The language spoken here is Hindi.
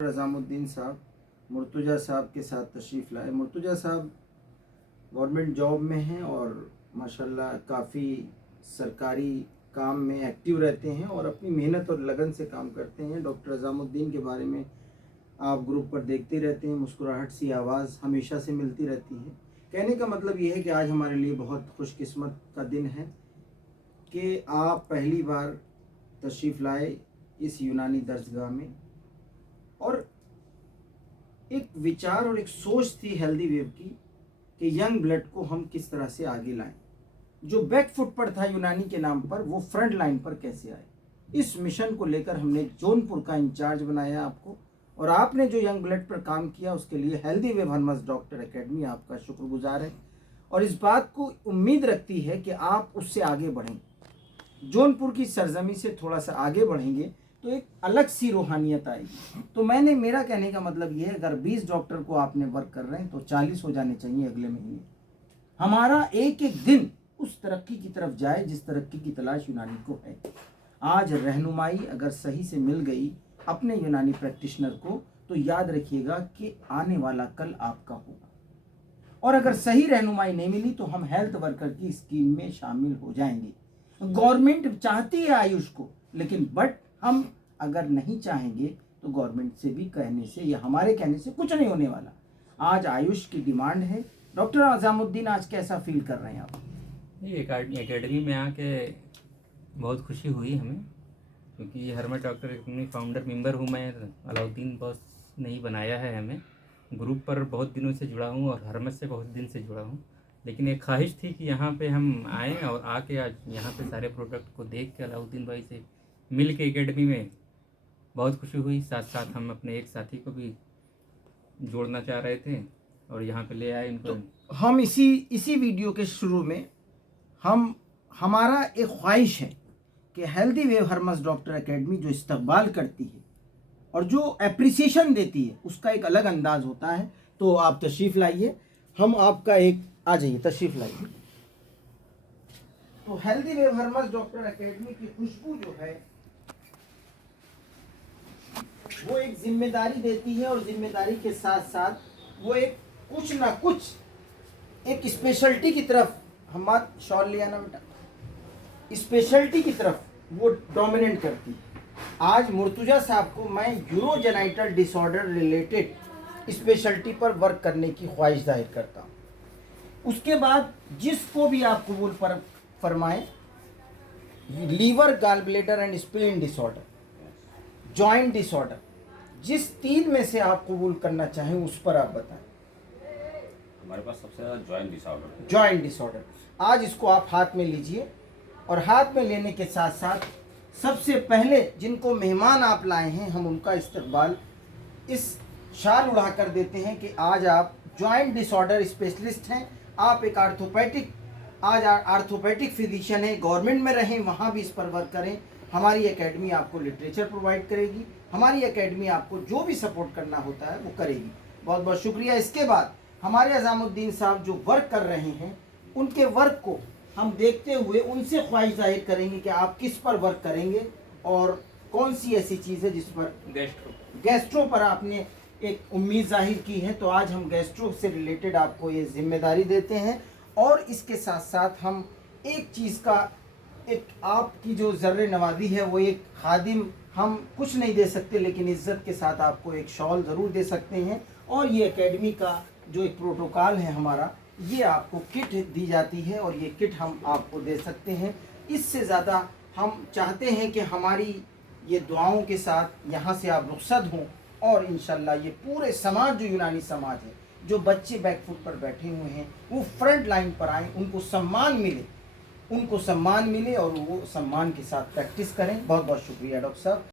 रज़ामुद्दीन साहब मुर्तज़ा साहब के साथ तशरीफ़ लाए। मुर्तज़ा साहब गवर्नमेंट जॉब में हैं और माशाल्लाह काफ़ी सरकारी काम में एक्टिव रहते हैं और अपनी मेहनत और लगन से काम करते हैं। डॉक्टर रज़ामुद्दीन के बारे में आप ग्रुप पर देखते रहते हैं, मुस्कुराहट सी आवाज़ हमेशा से मिलती रहती है। कहने का मतलब ये है कि आज हमारे लिए बहुत खुशकिस्मत का दिन है कि आप पहली बार तशरीफ़ लाए इस यूनानी दर्सगाह में। और एक विचार और एक सोच थी हेल्दी वेव की कि यंग ब्लड को हम किस तरह से आगे लाएं। जो बैक फुट पर था यूनानी के नाम पर, वो फ्रंट लाइन पर कैसे आए। इस मिशन को लेकर हमने जौनपुर का इंचार्ज बनाया आपको, और आपने जो यंग ब्लड पर काम किया उसके लिए healthy wave Hermes doctor academy आपका शुक्रगुजार है और इस बात को उम्मीद रखती है कि आप उससे आगे बढ़ें। जौनपुर की सरजमी से थोड़ा सा आगे बढ़ेंगे तो एक अलग सी रूहानियत आएगी। तो मेरा कहने का मतलब ये है, अगर 20 डॉक्टर को आपने वर्क कर रहे हैं तो 40 हो जाने चाहिए अगले महीने। हमारा एक एक दिन उस तरक्की की तरफ जाए जिस तरक्की की तलाश यूनानी को है। आज रहनुमाई अगर सही से मिल गई अपने यूनानी प्रैक्टिशनर को, तो याद रखिएगा कि आने वाला कल आपका होगा। और अगर सही रहनुमाई नहीं मिली तो हम हेल्थ वर्कर की स्कीम में शामिल हो जाएंगे। गवर्नमेंट चाहती है आयुष को, लेकिन बट हम अगर नहीं चाहेंगे तो गवर्नमेंट से भी कहने से या हमारे कहने से कुछ नहीं होने वाला। आज आयुष की डिमांड है। डॉक्टर रज़ामुद्दीन, आज कैसा फील कर रहे हैं आप? ये एकेडमी में आके बहुत खुशी हुई हमें, क्योंकि Hermes doctor academy founder member हूँ मैं। अलाउद्दीन बॉस ने ही बनाया है हमें। ग्रुप पर बहुत दिनों से जुड़ा हूँ और हरमस से बहुत दिन से जुड़ा हूँ, लेकिन एक ख्वाहिश थी कि यहाँ पे हम आएँ और आके आज यहाँ पे सारे प्रोडक्ट को देख के अलाउद्दीन भाई से मिल के एकेडमी में बहुत खुशी हुई। साथ साथ हम अपने एक साथी को भी जोड़ना चाह रहे थे और यहाँ पे ले आए इनको। तो हम इसी वीडियो के शुरू में हमारा एक ख्वाहिश है कि healthy wave Hermes doctor academy जो इस्तकबाल करती है और जो एप्रिसिएशन देती है उसका एक अलग अंदाज होता है। तो आप तशरीफ़ लाइए, हम आपका एक आ जाइए, तशरीफ़ लाइए। तो healthy wave Hermes doctor academy की खुशबू जो है वो एक जिम्मेदारी देती है और जिम्मेदारी के साथ साथ वो एक कुछ ना कुछ एक स्पेशलिटी की तरफ, हम बात शॉल लिया ना बेटा, स्पेशलिटी की तरफ वो डोमिनेट करती है। आज मुर्तज़ा साहब को मैं यूरोजेनाइटल डिसऑर्डर रिलेटेड स्पेशलिटी पर वर्क करने की ख्वाहिश जाहिर करता हूँ। उसके बाद जिसको भी आप कबूल फरमाएं, liver, gall bladder and spleen disorder, joint disorder, जिस 3 में से आप कबूल करना चाहें उस पर आप बताएं। हमारे पास सबसे ज़्यादा जॉइंट डिसऑर्डर। आज इसको आप हाथ में लीजिए और हाथ में लेने के साथ साथ सबसे पहले जिनको मेहमान आप लाए हैं हम उनका इस्तकबाल इस शाल उड़ा कर देते हैं कि आज आप जॉइंट डिसऑर्डर स्पेशलिस्ट हैं। आप एक आर्थोपेडिक फिजिशियन हैं, गवर्नमेंट में रहें वहाँ भी इस पर वर्क करें। हमारी एकेडमी आपको लिटरेचर प्रोवाइड करेगी, हमारी एकेडमी आपको जो भी सपोर्ट करना होता है वो करेगी। बहुत बहुत शुक्रिया। इसके बाद हमारे रज़ामुद्दीन साहब जो वर्क कर रहे हैं उनके वर्क को हम देखते हुए उनसे ख्वाहिश जाहिर करेंगे कि आप किस पर वर्क करेंगे और कौन सी ऐसी चीज़ है जिस पर गैस्ट्रो पर आपने एक उम्मीद जाहिर की है। तो आज हम गैस्ट्रो से रिलेटेड आपको ये जिम्मेदारी देते हैं और इसके साथ साथ हम एक चीज़ का, एक आपकी जो ज़र्रे नवाज़ी है वो एक खादिम, हम कुछ नहीं दे सकते लेकिन इज़्ज़त के साथ आपको एक शॉल ज़रूर दे सकते हैं। और ये एकेडमी का जो एक प्रोटोकॉल है हमारा, ये आपको किट दी जाती है और ये किट हम आपको दे सकते हैं। इससे ज़्यादा हम चाहते हैं कि हमारी ये दुआओं के साथ यहाँ से आप रुखसत हों और इंशाल्लाह ये पूरे समाज, जो यूनानी समाज है, जो बच्चे बैकफुट पर बैठे हुए हैं वो फ्रंट लाइन पर आएँ, उनको सम्मान मिले और वो सम्मान के साथ प्रैक्टिस करें। बहुत बहुत शुक्रिया डॉक्टर साहब।